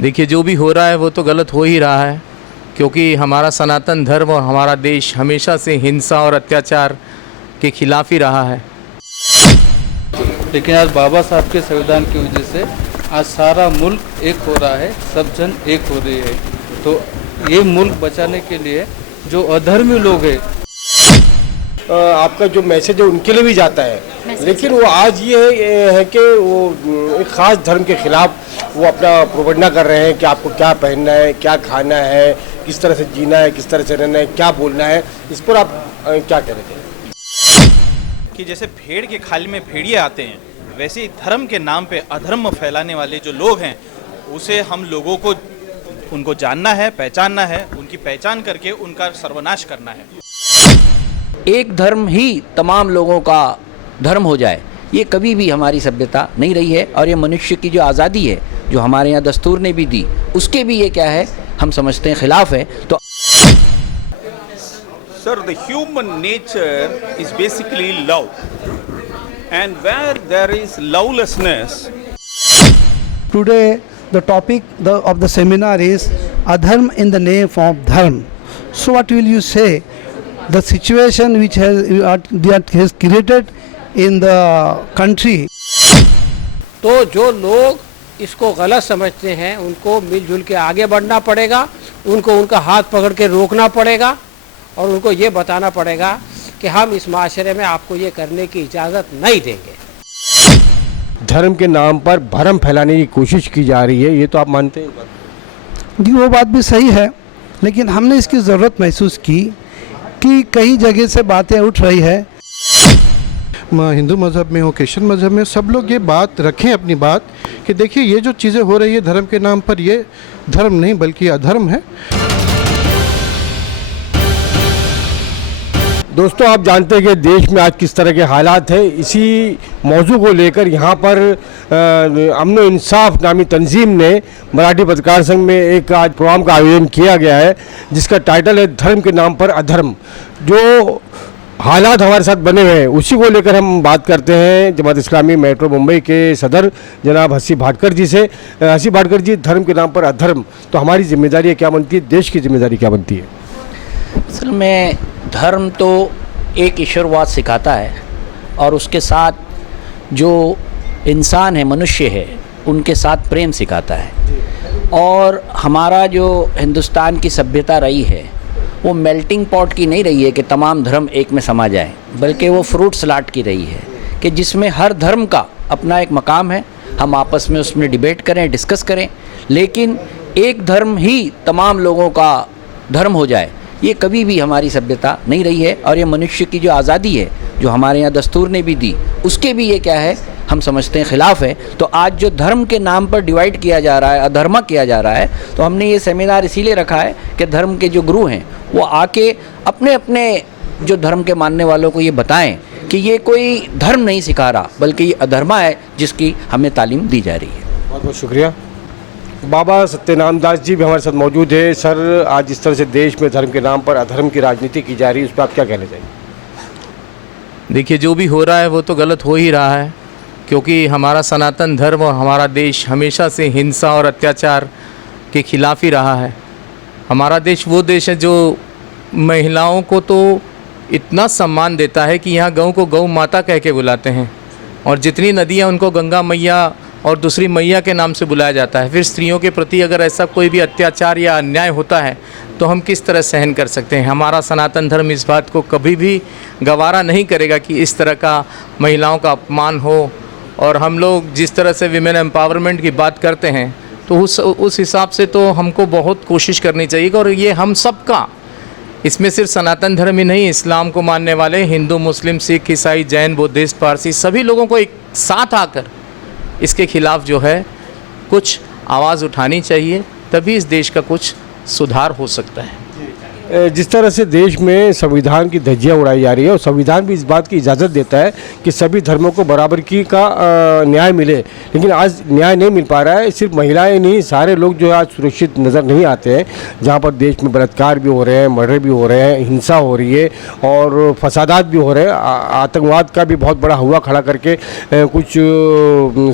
देखिए, जो भी हो रहा है वो तो गलत हो ही रहा है, क्योंकि हमारा सनातन धर्म और हमारा देश हमेशा से हिंसा और अत्याचार के खिलाफ ही रहा है। लेकिन आज बाबा साहब के संविधान की वजह से आज सारा मुल्क एक हो रहा है, सब जन एक हो रही है। तो ये मुल्क बचाने के लिए जो अधर्मी लोग हैं, आपका जो मैसेज है उनके लिए भी जाता है, लेकिन वो आज ये है कि वो एक ख़ास धर्म के खिलाफ वो अपना प्रोपेगेंडा कर रहे हैं कि आपको क्या पहनना है, क्या खाना है, किस तरह से जीना है, किस तरह से रहना है, क्या बोलना है। इस पर आप क्या कह रहे थे? कि जैसे भेड़ के खाल में भेड़िए आते हैं, वैसे ही धर्म के नाम पे अधर्म फैलाने वाले जो लोग हैं, उसे हम लोगों को उनको जानना है, पहचानना है, उनकी पहचान करके उनका सर्वनाश करना है। एक धर्म ही तमाम लोगों का धर्म हो जाए, ये कभी भी हमारी सभ्यता नहीं रही है। और ये मनुष्य की जो आज़ादी है, जो हमारे यहाँ दस्तूर ने भी दी, उसके भी ये क्या है, हम समझते हैं खिलाफ है। तो Sir, the human nature is basically love, and where there is lovelessness. Today, the topic of the seminar is Adharm in the name of Dharm. So, what will you say? The situation which has created in the country. तो जो लोग इसको गलत समझते हैं, उनको मिलजुल के आगे बढ़ना पड़ेगा, उनको उनका हाथ पकड़ के रोकना पड़ेगा और उनको ये बताना पड़ेगा कि हम इस माशरे में आपको ये करने की इजाज़त नहीं देंगे। धर्म के नाम पर भरम फैलाने की कोशिश की जा रही है, ये तो आप मानते हैं? जी, वो बात भी सही है, लेकिन हमने इसकी ज़रूरत महसूस की कि कई जगह से बातें उठ रही है। हिंदू मज़हब में हो, क्रिश्चियन मज़हब में, सब लोग ये बात रखें अपनी बात कि देखिए ये जो चीज़ें हो रही है धर्म के नाम पर, ये धर्म नहीं बल्कि अधर्म है। दोस्तों, आप जानते हैं कि देश में आज किस तरह के हालात हैं। इसी मौजू को लेकर यहाँ पर अमन व इंसाफ नामी तंजीम ने मराठी पत्रकार संघ में एक आज प्रोग्राम का आयोजन किया गया है, जिसका टाइटल है धर्म के नाम पर अधर्म। जो हालात हमारे साथ बने हुए हैं उसी को लेकर हम बात करते हैं जमात इस्लामी मेट्रो मुंबई के सदर जनाब हसी भाटकर जी से। हसी भाटकर जी, धर्म के नाम पर अधर्म, तो हमारी जिम्मेदारी क्या बनती है, देश की जिम्मेदारी क्या बनती है? असल में धर्म तो एक ईश्वरवाद सिखाता है और उसके साथ जो इंसान है, मनुष्य है, उनके साथ प्रेम सिखाता है। और हमारा जो हिंदुस्तान की सभ्यता रही है वो मेल्टिंग पॉट की नहीं रही है कि तमाम धर्म एक में समा जाए, बल्कि वो फ्रूट सलाड की रही है कि जिसमें हर धर्म का अपना एक मकाम है। हम आपस में उसमें डिबेट करें, डिस्कस करें, लेकिन एक धर्म ही तमाम लोगों का धर्म हो जाए, ये कभी भी हमारी सभ्यता नहीं रही है। और ये मनुष्य की जो आज़ादी है, जो हमारे यहाँ दस्तूर ने भी दी, उसके भी ये क्या है, हम समझते हैं खिलाफ है। तो आज जो धर्म के नाम पर डिवाइड किया जा रहा है, अधर्मा किया जा रहा है, तो हमने ये सेमिनार इसीलिए रखा है कि धर्म के जो गुरु हैं वो आके अपने अपने जो धर्म के मानने वालों को ये बताएं कि ये कोई धर्म नहीं सिखा रहा, बल्कि ये अधर्मा है जिसकी हमें तालीम दी जा रही है। बहुत बहुत शुक्रिया। बाबा सत्यनाम दास जी भी हमारे साथ मौजूद है। सर, आज इस तरह से देश में धर्म के नाम पर अधर्म की राजनीति की जा रही है, उस पर आप क्या कहना चाहिए? देखिए, जो भी हो रहा है वो तो गलत हो ही रहा है, क्योंकि हमारा सनातन धर्म और हमारा देश हमेशा से हिंसा और अत्याचार के खिलाफ ही रहा है। हमारा देश वो देश है जो महिलाओं को तो इतना सम्मान देता है कि यहाँ गौ को गौ माता कह के बुलाते हैं, और जितनी नदियाँ उनको गंगा मैया और दूसरी मैया के नाम से बुलाया जाता है। फिर स्त्रियों के प्रति अगर ऐसा कोई भी अत्याचार या अन्याय होता है तो हम किस तरह सहन कर सकते हैं? हमारा सनातन धर्म इस बात को कभी भी गवारा नहीं करेगा कि इस तरह का महिलाओं का अपमान हो। और हम लोग जिस तरह से विमेन एम्पावरमेंट की बात करते हैं, तो उस हिसाब से तो हमको बहुत कोशिश करनी चाहिए। और ये हम सब का, इसमें सिर्फ सनातन धर्म ही नहीं, इस्लाम को मानने वाले हिंदू, मुस्लिम, सिख, ईसाई, जैन, बुद्धिस्ट, पारसी, सभी लोगों को एक साथ आकर इसके खिलाफ जो है कुछ आवाज़ उठानी चाहिए, तभी इस देश का कुछ सुधार हो सकता है। जिस तरह से देश में संविधान की धज्जियां उड़ाई जा रही है, और संविधान भी इस बात की इजाज़त देता है कि सभी धर्मों को बराबर की का न्याय मिले, लेकिन आज न्याय नहीं मिल पा रहा है। सिर्फ महिलाएं नहीं, सारे लोग जो आज सुरक्षित नज़र नहीं आते हैं। जहां पर देश में बलात्कार भी हो रहे हैं, मर्डर भी हो रहे हैं, हिंसा हो रही है और फसादात भी हो रहे हैं। आतंकवाद का भी बहुत बड़ा हुआ खड़ा करके कुछ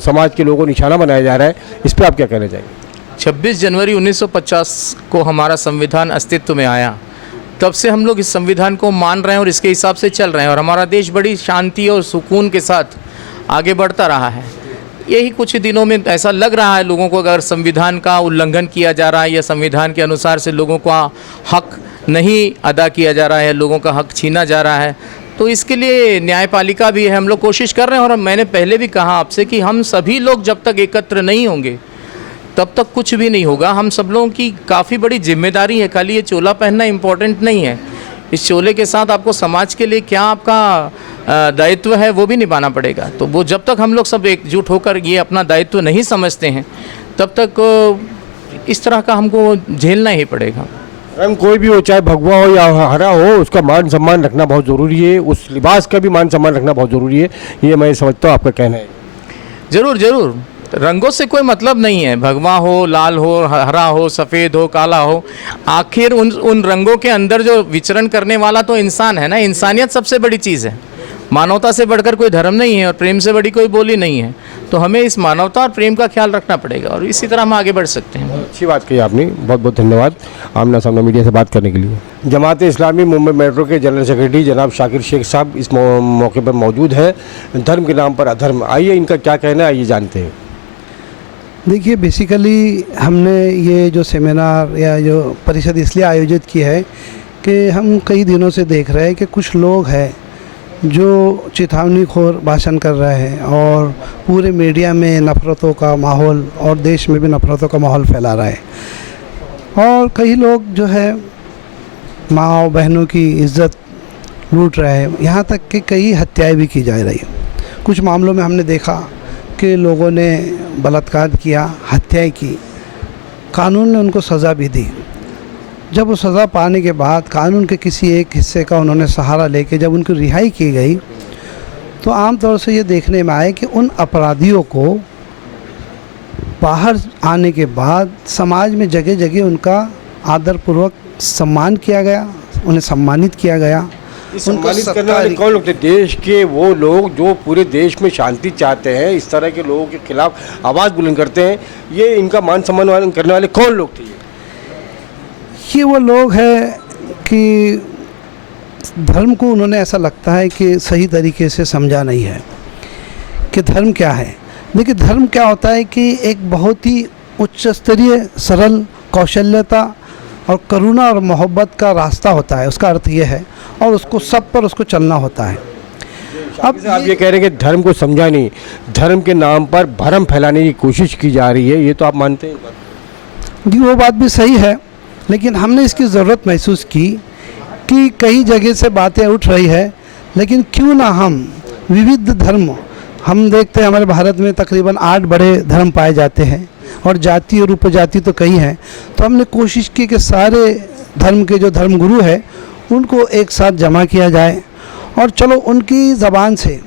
समाज के लोगों को निशाना बनाया जा रहा है। इस पर आप क्या कहना चाहेंगे? 26 जनवरी 1950 को हमारा संविधान अस्तित्व में आया, तब से हम लोग इस संविधान को मान रहे हैं और इसके हिसाब से चल रहे हैं और हमारा देश बड़ी शांति और सुकून के साथ आगे बढ़ता रहा है। यही कुछ दिनों में ऐसा लग रहा है लोगों को, अगर संविधान का उल्लंघन किया जा रहा है या संविधान के अनुसार से लोगों का हक नहीं अदा किया जा रहा है, लोगों का हक छीना जा रहा है, तो इसके लिए न्यायपालिका भी है, हम लोग कोशिश कर रहे हैं। और मैंने पहले भी कहा आपसे कि हम सभी लोग जब तक एकत्र नहीं होंगे तब तक कुछ भी नहीं होगा। हम सब लोगों की काफ़ी बड़ी जिम्मेदारी है, खाली ये चोला पहनना इम्पोर्टेंट नहीं है, इस चोले के साथ आपको समाज के लिए क्या आपका दायित्व है वो भी निभाना पड़ेगा। तो वो जब तक हम लोग सब एकजुट होकर ये अपना दायित्व नहीं समझते हैं तब तक इस तरह का हमको झेलना ही पड़ेगा। रंग कोई भी हो, चाहे भगवा हो या हरा हो, उसका मान सम्मान रखना बहुत ज़रूरी है, उस लिबास का भी मान सम्मान रखना बहुत ज़रूरी है, ये मैं समझता हूँ आपका कहना है। ज़रूर ज़रूर, रंगों से कोई मतलब नहीं है, भगवा हो, लाल हो, हरा हो, सफ़ेद हो, काला हो, आखिर उन रंगों के अंदर जो विचरण करने वाला तो इंसान है ना। इंसानियत सबसे बड़ी चीज़ है, मानवता से बढ़कर कोई धर्म नहीं है और प्रेम से बड़ी कोई बोली नहीं है। तो हमें इस मानवता और प्रेम का ख्याल रखना पड़ेगा और इसी तरह हम आगे बढ़ सकते हैं। अच्छी बात कही आपने, बहुत बहुत धन्यवाद आमना सामना मीडिया से बात करने के लिए। जमात इस्लामी मुंबई मेट्रो के जनरल सेक्रेटरी जनाब शाकिर शेख साहब इस मौके पर मौजूद है। धर्म के नाम पर अधर्म, आइए इनका क्या कहना है, आइए जानते हैं। देखिए, बेसिकली हमने ये जो सेमिनार या जो परिषद इसलिए आयोजित की है कि हम कई दिनों से देख रहे हैं कि कुछ लोग हैं जो चेतावनीखोर भाषण कर रहे हैं और पूरे मीडिया में नफ़रतों का माहौल और देश में भी नफ़रतों का माहौल फैला रहा है। और कई लोग जो है माँ और बहनों की इज़्ज़त लूट रहे हैं, यहाँ तक कि कई हत्याएं भी की जा रही हैं। कुछ मामलों में हमने देखा कि लोगों ने बलात्कार किया, हत्याएं की, कानून ने उनको सज़ा भी दी। जब वो सज़ा पाने के बाद कानून के किसी एक हिस्से का उन्होंने सहारा लेके जब उनकी रिहाई की गई तो आम तौर से ये देखने में आया कि उन अपराधियों को बाहर आने के बाद समाज में जगह जगह उनका आदरपूर्वक सम्मान किया गया, उन्हें सम्मानित किया गया। सम्मानित करने वाले कौन लोग थे? देश के वो लोग जो पूरे देश में शांति चाहते हैं, इस तरह के लोगों के खिलाफ आवाज़ बुलंद करते हैं, ये इनका मान सम्मान करने वाले कौन लोग थे? ये वो लोग हैं कि धर्म को उन्होंने ऐसा लगता है कि सही तरीके से समझा नहीं है कि धर्म क्या है। देखिए, धर्म क्या होता है कि एक बहुत ही उच्च स्तरीय सरल कौशल्यता और करुणा और मोहब्बत का रास्ता होता है, उसका अर्थ ये है, और उसको सब पर उसको चलना होता है। अब आप ये कह रहे हैं कि धर्म को समझा नहीं, धर्म के नाम पर भ्रम फैलाने की कोशिश की जा रही है, ये तो आप मानते हैं? जी, वो बात भी सही है, लेकिन हमने इसकी ज़रूरत महसूस की कि कई जगह से बातें उठ रही है, लेकिन क्यों ना हम विविध धर्म, हम देखते हैं हमारे भारत में तकरीबन 8 बड़े धर्म पाए जाते हैं और जाति और उपजाति तो कई हैं। तो हमने कोशिश की कि सारे धर्म के जो धर्मगुरु हैं उनको एक साथ जमा किया जाए और चलो उनकी ज़बान से,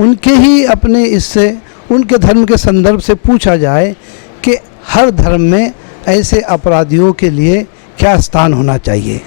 उनके ही अपने इससे, उनके धर्म के संदर्भ से पूछा जाए कि हर धर्म में ऐसे अपराधियों के लिए क्या स्थान होना चाहिए।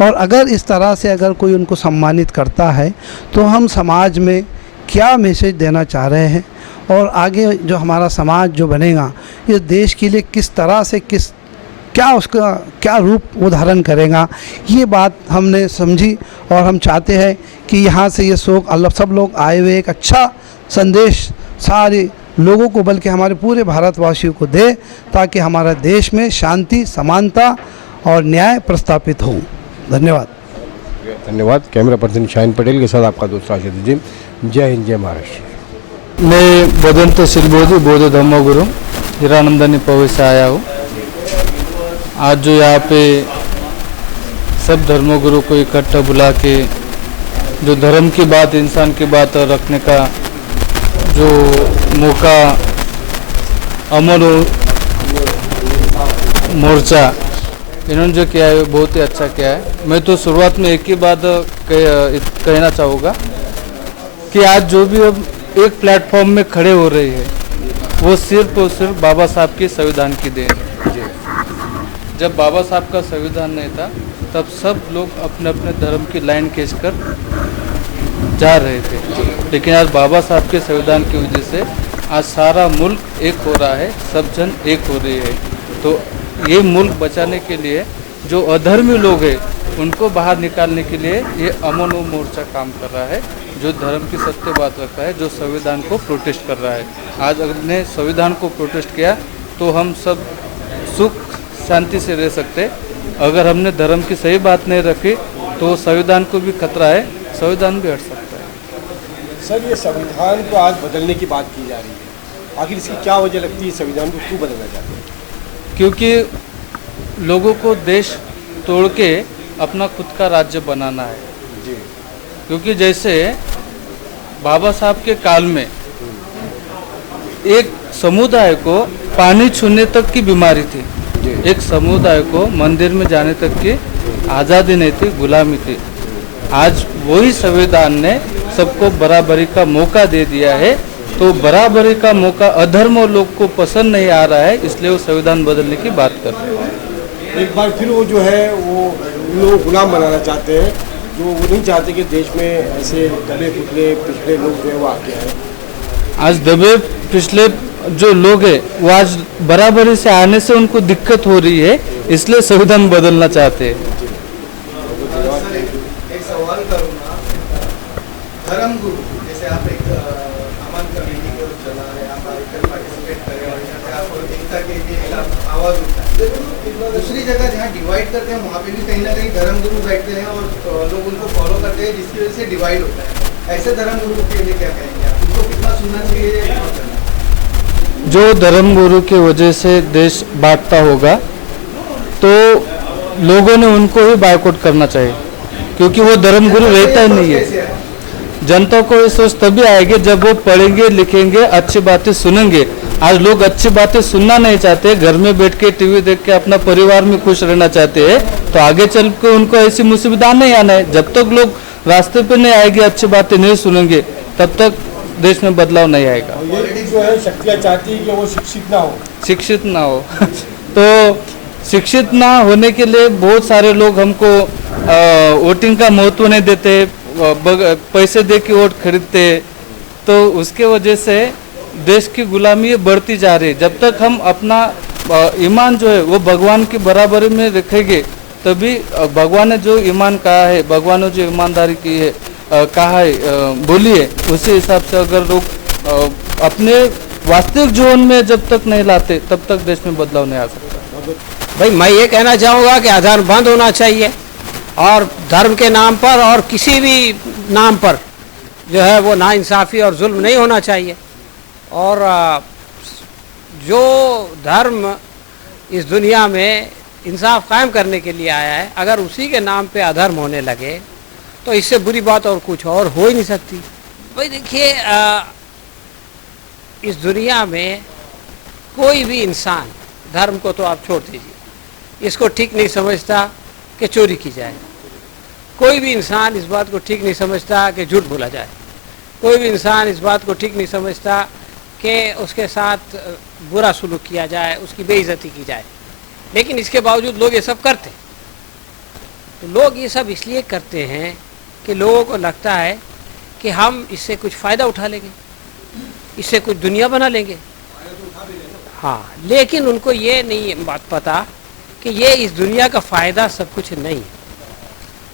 और अगर इस तरह से अगर कोई उनको सम्मानित करता है तो हम समाज में क्या मैसेज देना चाह रहे हैं और आगे जो हमारा समाज जो बनेगा इस देश के लिए किस तरह से क्या उसका क्या रूप वो धारण करेगा, ये बात हमने समझी। और हम चाहते हैं कि यहाँ से ये सब लोग आए हुए एक अच्छा संदेश सारे लोगों को, बल्कि हमारे पूरे भारतवासियों को दे, ताकि हमारा देश में शांति, समानता और न्याय प्रस्थापित हो। धन्यवाद। धन्यवाद। कैमरा पर्सन शाहीन पटेल के साथ आपका दोस्त राशिद जिम। जय हिंद, जय महाराष्ट्र। मैं बदंत सिलबोधी बौद्ध धर्मगुरु हीरानंदनी पवे से आया हूँ। आज जो यहाँ पे सब धर्मगुरु को इकट्ठा बुला के जो धर्म की बात, इंसान की बात रखने का जो मौका अमर मोर्चा इन्होंने जो किया है बहुत ही अच्छा किया है। मैं तो शुरुआत में एक ही बात कहना चाहूँगा कि आज जो भी अब एक प्लेटफॉर्म में खड़े हो रहे हैं वो सिर्फ और सिर्फ बाबा साहब के संविधान की देन है। जब बाबा साहब का संविधान नहीं था तब सब लोग अपने अपने धर्म की लाइन खींचकर जा रहे थे, लेकिन आज बाबा साहब के संविधान की वजह से आज सारा मुल्क एक हो रहा है, सब जन एक हो रहे हैं। तो ये मुल्क बचाने के लिए जो अधर्मी लोग हैं उनको बाहर निकालने के लिए ये अमन व मोर्चा काम कर रहा है, जो धर्म की सत्य बात रखता है, जो संविधान को प्रोटेस्ट कर रहा है। आज हमने संविधान को प्रोटेस्ट किया तो हम सब सुख शांति से रह सकते। अगर हमने धर्म की सही बात नहीं रखी तो संविधान को भी खतरा है, संविधान भी हट सकता है। सर, ये संविधान को आज बदलने की बात की जा रही है, आखिर इसकी क्या वजह लगती है? संविधान को क्यों बदलना चाहते हैं? क्योंकि लोगों को देश तोड़ के अपना खुद का राज्य बनाना है जी। क्योंकि जैसे बाबा साहब के काल में एक समुदाय को पानी छूने तक की बीमारी थी, एक समुदाय को मंदिर में जाने तक की आज़ादी नहीं थी, गुलामी थी। आज वही संविधान ने सबको बराबरी का मौका दे दिया है, तो बराबरी का मौका अधर्म और लोग को पसंद नहीं आ रहा है, इसलिए वो संविधान बदलने की बात कर रहे हैं। एक बार फिर वो जो है वो लोग गुलाम बनाना चाहते हैं, जो वो नहीं चाहते कि देश में ऐसे दबे कुचले पिछड़े लोग जो है वो आगे आए। आज दबे पिछले जो लोग हैं वो आज बराबरी से आने से उनको दिक्कत हो रही है, इसलिए संविधान बदलना चाहते हैं। एक सवाल करूँगा, धर्म गुरु जैसे आप एक अमन कमेटी को चला रहे, आप पार्टिसिपेट करें और यहाँ पे आपको एकता के खिलाफ आवाज़ उठाए, दूसरी जगह जहाँ डिवाइड करते हैं वहाँ पे भी कहीं ना कहीं धर्म गुरु बैठते हैं और लोग उनको फॉलो करते हैं, जिसकी वजह से डिवाइड होता है। ऐसे धर्म गुरु के लिए क्या कहेंगे आप? उनको कितना सुनना चाहिए? जो धर्म गुरु की वजह से देश बांटता होगा तो लोगों ने उनको ही बायकॉट करना चाहिए, क्योंकि वो धर्म गुरु रहता ही नहीं है। जनता को ये सोच तभी आएगी जब वो पढ़ेंगे, लिखेंगे, अच्छी बातें सुनेंगे। आज लोग अच्छी बातें सुनना नहीं चाहते, घर में बैठ के टीवी देख के अपना परिवार में खुश रहना चाहते हैं, तो आगे चल के उनको ऐसी मुसीबत नहीं आना है। जब तक लोग रास्ते पे नहीं आएंगे, अच्छी बातें नहीं सुनेंगे, तब तक देश में बदलाव नहीं आएगा। ये जो है शक्तियाँ चाहती है कि वो शिक्षित ना हो, शिक्षित ना हो तो शिक्षित ना होने के लिए बहुत सारे लोग हमको वोटिंग का महत्व नहीं देते, पैसे दे के वोट खरीदते, तो उसके वजह से देश की गुलामी बढ़ती जा रही है। जब तक हम अपना ईमान जो है वो भगवान की बराबरी में रखेंगे, तभी भगवान ने जो ईमान कहा है, भगवान ने जो ईमानदारी की है कहा है, बोली है, उसी हिसाब से अगर लोग अपने वास्तविक जीवन में जब तक नहीं लाते, तब तक देश में बदलाव नहीं आ सकता। भाई मैं ये कहना चाहूँगा कि अधर्म बंद होना चाहिए और धर्म के नाम पर और किसी भी नाम पर जो है वो नाइंसाफ़ी और जुल्म नहीं होना चाहिए। और जो धर्म इस दुनिया में इंसाफ कायम करने के लिए आया है, अगर उसी के नाम पे अधर्म होने लगे तो इससे बुरी बात और कुछ और हो ही नहीं सकती। भाई देखिए, इस दुनिया में कोई भी इंसान, धर्म को तो आप छोड़ दीजिए, इसको ठीक नहीं समझता कि चोरी की जाए। कोई भी इंसान इस बात को ठीक नहीं समझता कि झूठ बोला जाए। कोई भी इंसान इस बात को ठीक नहीं समझता कि उसके साथ बुरा सलूक किया जाए, उसकी बेइज्जती की जाए। लेकिन इसके बावजूद लोग ये सब करते हैं। तो लोग ये सब इसलिए करते हैं कि लोगों को लगता है कि हम इससे कुछ फ़ायदा उठा लेंगे, इससे कुछ दुनिया बना लेंगे। हाँ, लेकिन उनको ये नहीं बात पता कि ये इस दुनिया का फ़ायदा सब कुछ नहीं है।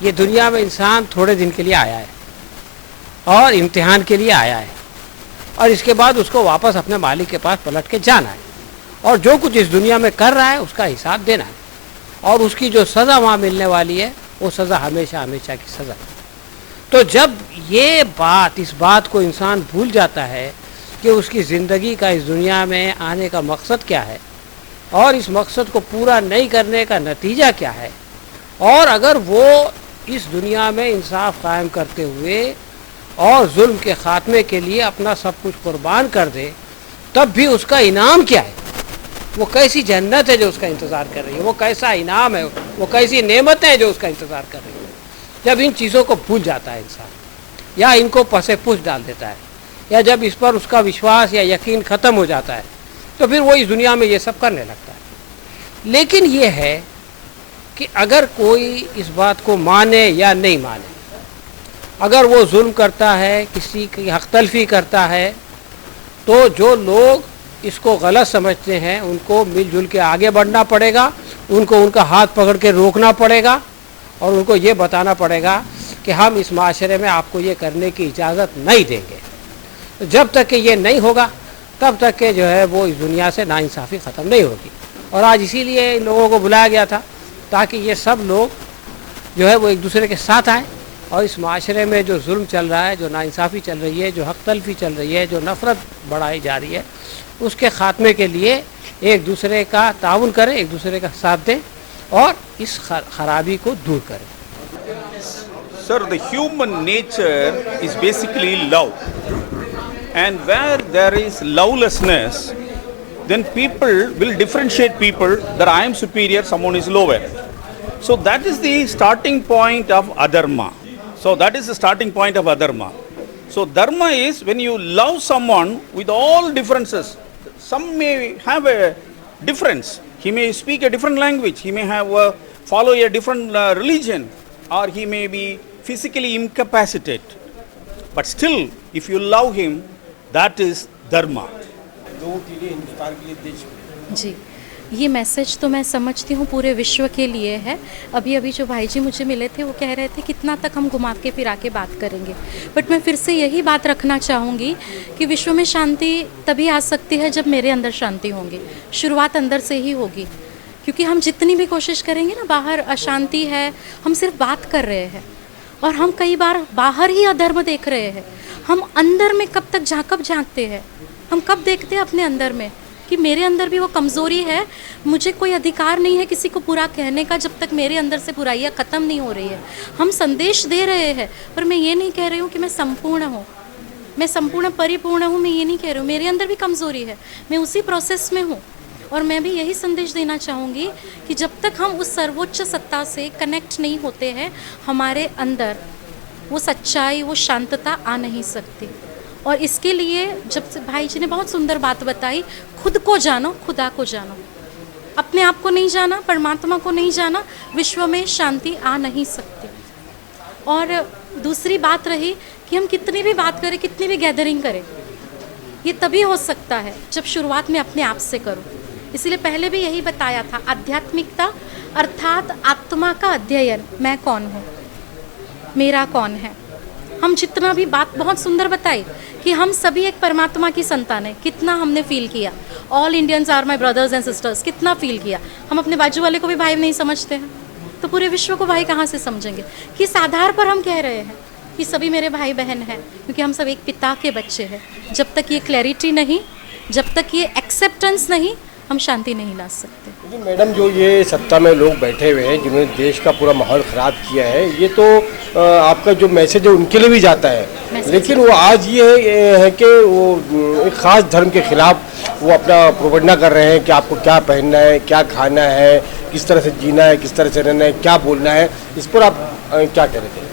ये दुनिया में इंसान थोड़े दिन के लिए आया है और इम्तिहान के लिए आया है, और इसके बाद उसको वापस अपने मालिक के पास पलट के जाना है, और जो कुछ इस दुनिया में कर रहा है उसका हिसाब देना है, और उसकी जो सज़ा वहाँ मिलने वाली है वो सज़ा हमेशा हमेशा की सज़ा। तो जब ये बात, इस बात को इंसान भूल जाता है कि उसकी ज़िंदगी का इस दुनिया में आने का मकसद क्या है और इस मकसद को पूरा नहीं करने का नतीजा क्या है, और अगर वो इस दुनिया में इंसाफ कायम करते हुए और जुल्म के ख़ात्मे के लिए अपना सब कुछ कुर्बान कर दे, तब भी उसका इनाम क्या है, वो कैसी जन्नत है जो उसका इंतज़ार कर रही है, वो कैसा इनाम है, वो कैसी नेमतें हैं जो उसका इंतज़ार कर रही है। जब इन चीज़ों को भूल जाता है इंसान, या इनको पसे पूछ डाल देता है, या जब इस पर उसका विश्वास या यकीन ख़त्म हो जाता है, तो फिर वो इस दुनिया में ये सब करने लगता है। लेकिन ये है कि अगर कोई इस बात को माने या नहीं माने, अगर वो जुल्म करता है, किसी की हक़ तलफ़ी करता है, तो जो लोग इसको गलत समझते हैं उनको मिलजुल के आगे बढ़ना पड़ेगा, उनको उनका हाथ पकड़ के रोकना पड़ेगा और उनको ये बताना पड़ेगा कि हम इस माशरे में आपको ये करने की इजाज़त नहीं देंगे। तो जब तक कि ये नहीं होगा तब तक के जो है वो इस दुनिया से नाइंसाफ़ी ख़त्म नहीं होगी। और आज इसीलिए इन लोगों को बुलाया गया था ताकि ये सब लोग जो है वो एक दूसरे के साथ आए और इस माशरे में जो जुल्म चल रहा है, जो नाइंसाफ़ी चल रही है, जो हक़ तलफ़ी चल रही है, जो नफ़रत बढ़ाई जा रही है, उसके ख़ात्मे के लिए एक दूसरे का ताउन करें, एक दूसरे का साथ दें और इस खराबी को दूर करें। Sir, the human nature is basically love. And where there is lovelessness, then people will differentiate people that I am superior, someone is lower. So that is the starting point of adharma. So that is the starting point of adharma. So dharma is when you love someone with all differences. Some may have a difference. He may speak a different language. He may have follow a different religion, or he may be physically incapacitated. But still, if you love him, that is dharma. जी, ये message तो मैं समझती हूँ पूरे विश्व के लिए है। अभी अभी जो भाई जी मुझे मिले थे वो कह रहे थे कितना तक हम घुमा के फिरा के बात करेंगे, बट मैं फिर से यही बात रखना चाहूँगी कि विश्व में शांति तभी आ सकती है जब मेरे अंदर शांति होंगी। शुरुआत अंदर से ही होगी, क्योंकि हम जितनी भी कोशिश करेंगे ना, बाहर अशांति है, हम सिर्फ बात कर रहे हैं और हम कई बार बाहर ही अधर्म देख रहे हैं। हम अंदर में कब झांकते हैं, हम कब देखते हैं अपने अंदर में कि मेरे अंदर भी वो कमज़ोरी है, मुझे कोई अधिकार नहीं है किसी को बुरा कहने का जब तक मेरे अंदर से बुराइयाँ ख़त्म नहीं हो रही है। हम संदेश दे रहे हैं, पर मैं ये नहीं कह रही हूँ कि मैं संपूर्ण हूँ, मैं संपूर्ण परिपूर्ण हूँ, मैं ये नहीं कह रही हूँ। मेरे अंदर भी कमज़ोरी है, मैं उसी प्रोसेस में हूँ। और मैं भी यही संदेश देना चाहूँगी कि जब तक हम उस सर्वोच्च सत्ता से कनेक्ट नहीं होते हैं, हमारे अंदर वो सच्चाई, वो शांतता आ नहीं सकती। और इसके लिए जब से भाई जी ने बहुत सुंदर बात बताई, खुद को जानो, खुदा को जानो। अपने आप को नहीं जाना, परमात्मा को नहीं जाना, विश्व में शांति आ नहीं सकती। और दूसरी बात रही कि हम कितनी भी बात करें, कितनी भी गैदरिंग करें, ये तभी हो सकता है जब शुरुआत में अपने आप से करो। इसलिए पहले भी यही बताया था, आध्यात्मिकता अर्थात आत्मा का अध्ययन। मैं कौन हूँ, मेरा कौन है। हम जितना भी बात बहुत सुंदर बताई कि हम सभी एक परमात्मा की संतान है, कितना हमने फील किया। All Indians are my brothers and sisters, कितना फील किया। हम अपने बाजू वाले को भी भाई नहीं समझते हैं, तो पूरे विश्व को भाई कहाँ से समझेंगे। किस आधार पर हम कह रहे हैं कि सभी मेरे भाई बहन हैं, क्योंकि हम सब एक पिता के बच्चे हैं। जब तक ये क्लैरिटी नहीं, जब तक ये एक्सेप्टेंस नहीं, हम शांति नहीं ला सकते। मैडम, जो ये सत्ता में लोग बैठे हुए हैं जिन्होंने देश का पूरा माहौल ख़राब किया है, ये तो आपका जो मैसेज है उनके लिए भी जाता है, लेकिन वो आज ये है कि वो एक ख़ास धर्म के ख़िलाफ़ वो अपना प्रोपेगेंडा कर रहे हैं कि आपको क्या पहनना है, क्या खाना है, किस तरह से जीना है, किस तरह से रहना है, क्या बोलना है। इस पर आप क्या कह रहे थे?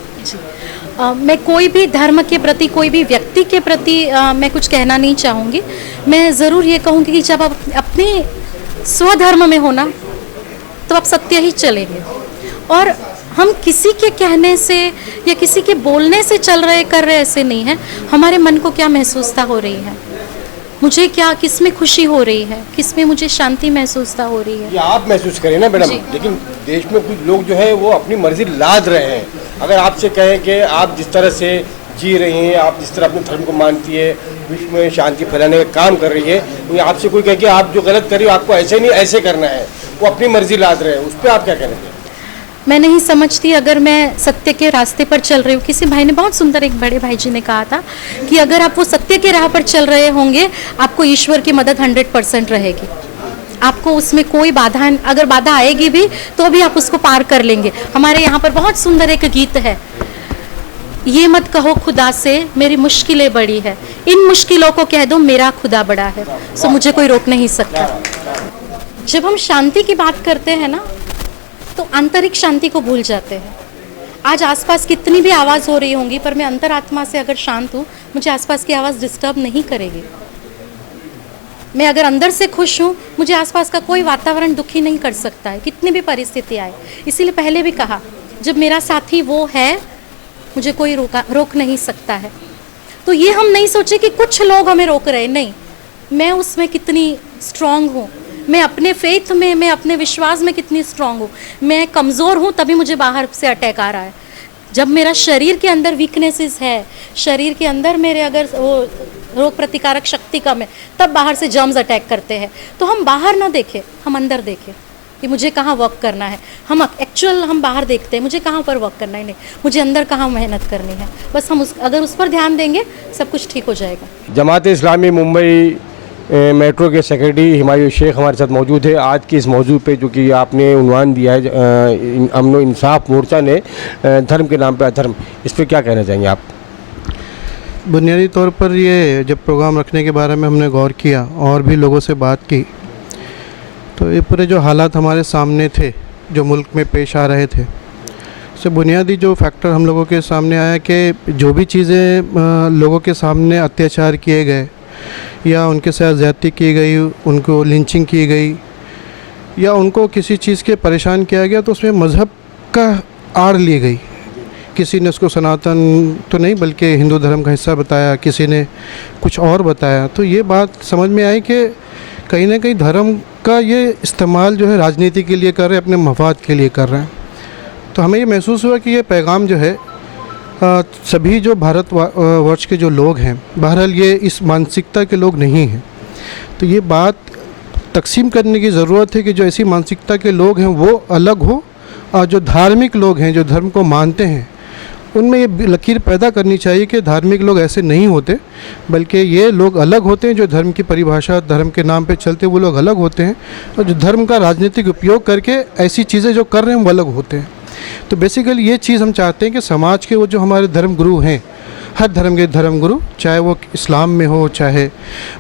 मैं कोई भी धर्म के प्रति, कोई भी व्यक्ति के प्रति मैं कुछ कहना नहीं चाहूँगी। मैं ज़रूर ये कहूँगी कि जब आप अपने स्वधर्म में हो ना, तो आप सत्य ही चलेंगे। और हम किसी के कहने से या किसी के बोलने से चल रहे कर रहे ऐसे नहीं है। हमारे मन को क्या महसूसता हो रही है, मुझे क्या, किस में खुशी हो रही है, किस में मुझे शांति महसूसता हो रही है, ये आप महसूस करें ना मैडम। लेकिन देश में कुछ लोग जो है वो अपनी मर्जी लाद रहे हैं। अगर आपसे कहें कि आप जिस तरह से जी रही हैं, आप जिस तरह अपने धर्म को मानती है, विश्व में शांति फैलाने का काम कर रही है, तो आपसे कोई कहे कि आप जो गलत कर रही हो, आपको ऐसे नहीं ऐसे करना है, वो अपनी मर्जी लाद रहे हैं, उस पर आप क्या करेंगे? मैं नहीं समझती अगर मैं सत्य के रास्ते पर चल रही हूँ। किसी भाई ने बहुत सुंदर, एक बड़े भाई जी ने कहा था कि अगर आप वो सत्य के राह पर चल रहे होंगे, आपको ईश्वर की मदद 100% रहेगी। आपको उसमें कोई बाधा, अगर बाधा आएगी भी तो भी आप उसको पार कर लेंगे। हमारे यहाँ पर बहुत सुंदर एक गीत है, ये मत कहो खुदा से मेरी मुश्किलें बड़ी है, इन मुश्किलों को कह दो मेरा खुदा बड़ा है, सो मुझे कोई रोक नहीं सकता। जब हम शांति की बात करते हैं ना, तो आंतरिक शांति को भूल जाते हैं। आज आसपास कितनी भी आवाज़ हो रही होंगी, पर मैं अंतरात्मा से अगर शांत हूँ, मुझे आसपास की आवाज़ डिस्टर्ब नहीं करेगी। मैं अगर अंदर से खुश हूँ, मुझे आसपास का कोई वातावरण दुखी नहीं कर सकता है, कितनी भी परिस्थिति आए। इसीलिए पहले भी कहा, जब मेरा साथी वो है, मुझे कोई रोक नहीं सकता है। तो ये हम नहीं सोचे कि कुछ लोग हमें रोक रहे, नहीं, मैं उसमें कितनी स्ट्रांग हूँ, मैं अपने फेथ में, मैं अपने विश्वास में कितनी स्ट्रांग हूँ। मैं कमज़ोर हूँ तभी मुझे बाहर से अटैक आ रहा है। जब मेरा शरीर के अंदर वीकनेसेस है, शरीर के अंदर मेरे अगर वो रोग प्रतिकारक शक्ति कम है, तब बाहर से जर्म्स अटैक करते हैं। तो हम बाहर ना देखें, हम अंदर देखें कि मुझे कहाँ वर्क करना है। हम बाहर देखते हैं मुझे कहाँ पर वर्क करना है, नहीं मुझे अंदर कहाँ मेहनत करनी है। बस हम अगर उस पर ध्यान देंगे सब कुछ ठीक हो जाएगा। जमात इस्लामी मुंबई मेट्रो के सेक्रेटरी हिमायू शेख हमारे साथ मौजूद है। आज की इस मौजू पे जो कि आपने उन्वान दिया है अमन इंसाफ मोर्चा ने धर्म के नाम पे अधर्म, इस पर क्या कहना चाहेंगे आप? बुनियादी तौर पर ये जब प्रोग्राम रखने के बारे में हमने गौर किया और भी लोगों से बात की, तो ये पूरे जो हालात हमारे सामने थे, जो मुल्क में पेश आ रहे थे, उससे बुनियादी जो फैक्टर हम लोगों के सामने आया कि जो भी चीज़ें लोगों के सामने अत्याचार किए गए या उनके साथ ज़्यादती की गई, उनको लिंचिंग की गई या उनको किसी चीज़ के परेशान किया गया, तो उसमें मज़हब का आड़ ली गई। किसी ने उसको सनातन तो नहीं बल्कि हिंदू धर्म का हिस्सा बताया, किसी ने कुछ और बताया। तो ये बात समझ में आई कि कहीं ना कहीं धर्म का ये इस्तेमाल जो है राजनीति के लिए कर रहे हैं, अपने मफाद के लिए कर रहे हैं। तो हमें ये महसूस हुआ कि ये पैगाम जो है सभी जो भारत वर्ष के जो लोग हैं, बहरहाल ये इस मानसिकता के लोग नहीं हैं। तो ये बात तकसीम करने की ज़रूरत है कि जो ऐसी मानसिकता के लोग हैं वो अलग हो, और जो धार्मिक लोग हैं, जो धर्म को मानते हैं, उनमें ये लकीर पैदा करनी चाहिए कि धार्मिक लोग ऐसे नहीं होते, बल्कि ये लोग अलग होते हैं। जो धर्म की परिभाषा, धर्म के नाम पे चलते वो लोग अलग होते हैं, और जो धर्म का राजनीतिक उपयोग करके ऐसी चीज़ें जो कर रहे हैं वो अलग होते हैं। तो बेसिकली ये चीज़ हम चाहते हैं कि समाज के वो जो हमारे धर्म गुरु हैं, हर धर्म के धर्म गुरु, चाहे वो इस्लाम में हो, चाहे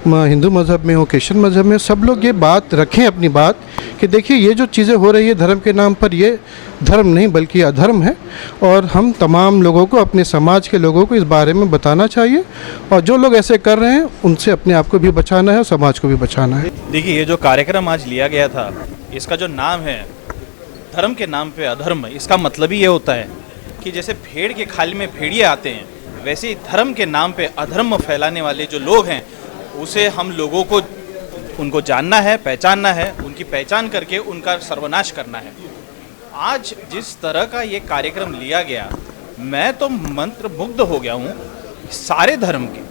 हिंदू मज़हब में हो, क्रिश्चियन मज़हब में, सब लोग ये बात रखें अपनी बात कि देखिए ये जो चीज़ें हो रही है धर्म के नाम पर, ये धर्म नहीं बल्कि अधर्म है। और हम तमाम लोगों को, अपने समाज के लोगों को इस बारे में बताना चाहिए, और जो लोग ऐसे कर रहे हैं उनसे अपने आप को भी बचाना है और समाज को भी बचाना है। देखिए, ये जो कार्यक्रम आज लिया गया था, इसका जो नाम है धर्म के नाम पे अधर्म, इसका मतलब ही ये होता है कि जैसे भेड़ के खाल में भेड़िए आते हैं, वैसे ही धर्म के नाम पे अधर्म फैलाने वाले जो लोग हैं, उसे हम लोगों को उनको जानना है, पहचानना है, उनकी पहचान करके उनका सर्वनाश करना है। आज जिस तरह का ये कार्यक्रम लिया गया, मैं तो मंत्रमुग्ध हो गया हूँ। सारे धर्म के,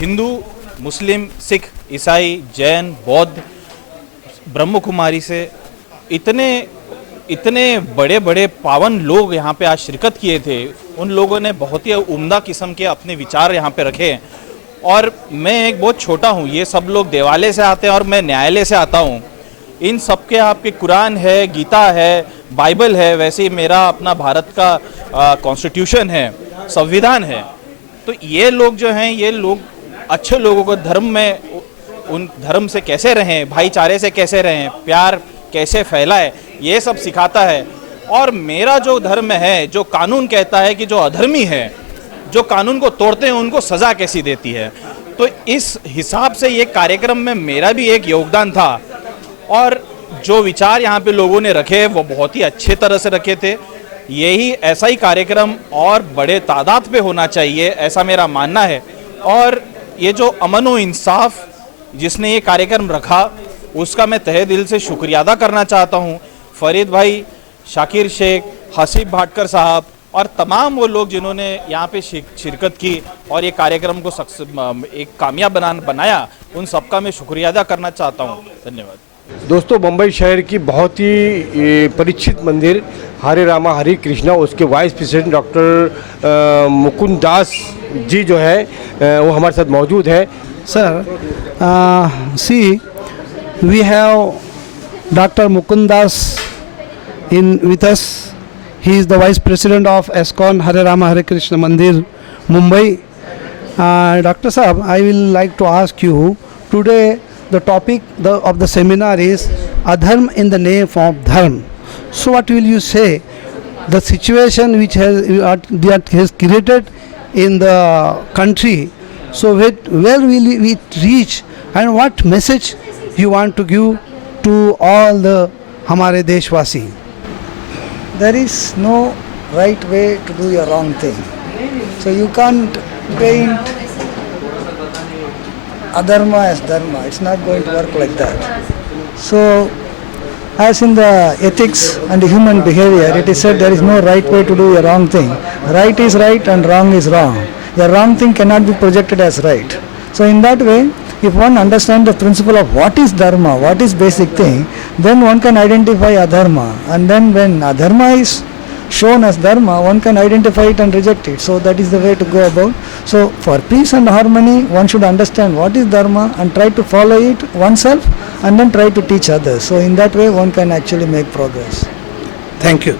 हिंदू, मुस्लिम, सिख, ईसाई, जैन, बौद्ध, ब्रह्म कुमारी से इतने बड़े बड़े पावन लोग यहाँ पे आज शिरकत किए थे। उन लोगों ने बहुत ही उम्दा किस्म के अपने विचार यहाँ पे रखे हैं। और मैं एक बहुत छोटा हूँ, ये सब लोग देवालय से आते हैं और मैं न्यायालय से आता हूँ। इन सब के आपके कुरान है, गीता है, बाइबल है, वैसे ही मेरा अपना भारत का कॉन्स्टिट्यूशन है, संविधान है। तो ये लोग जो हैं, ये लोग अच्छे लोगों को धर्म में, उन धर्म से कैसे रहें, भाईचारे से कैसे रहें, प्यार कैसे फैलाए, ये सब सिखाता है। और मेरा जो धर्म है, जो कानून कहता है कि जो अधर्मी है, जो कानून को तोड़ते हैं, उनको सज़ा कैसी देती है। तो इस हिसाब से ये कार्यक्रम में मेरा भी एक योगदान था। और जो विचार यहाँ पे लोगों ने रखे वो बहुत ही अच्छे तरह से रखे थे। यही ऐसा ही कार्यक्रम और बड़े तादाद पे होना चाहिए, ऐसा मेरा मानना है। और ये जो अमन व इंसाफ जिसने ये कार्यक्रम रखा, उसका मैं तहे दिल से शुक्रिया अदा करना चाहता हूँ। फरीद भाई, शाकिर शेख, हसीब भाटकर साहब और तमाम वो लोग जिन्होंने यहाँ पे शिरकत की और ये कार्यक्रम को एक कामयाब बनाया, उन सबका मैं शुक्रिया अदा करना चाहता हूँ। धन्यवाद। दोस्तों, मुंबई शहर की बहुत ही परिचित मंदिर हरे रामा हरे कृष्णा, उसके vice president doctor Mukund Das ji जो है वो हमारे साथ मौजूद है। Sir, see we have Dr. Mukundas with us. He is the Vice President of ISKCON Hare Rama Hare Krishna Mandir, Mumbai. Dr. Sahab, I will like to ask you, today the topic of the seminar is Adharm in the name of Dharm. So what will you say, the situation which has created in the country, so where will it reach, and what message you want to give to all the हमारे देशवासी? There is no right way to do a wrong thing. So you can't paint adharma as dharma. It's not going to work like that. So, as in the ethics and the human behavior, it is said there is no right way to do a wrong thing. Right is right and wrong is wrong. A wrong thing cannot be projected as right. So in that way, if one understands the principle of what is dharma, what is basic thing, then one can identify adharma. And then when adharma is shown as dharma, one can identify it and reject it. So that is the way to go about. So for peace and harmony, one should understand what is dharma and try to follow it oneself and then try to teach others. So in that way, one can actually make progress. Thank you.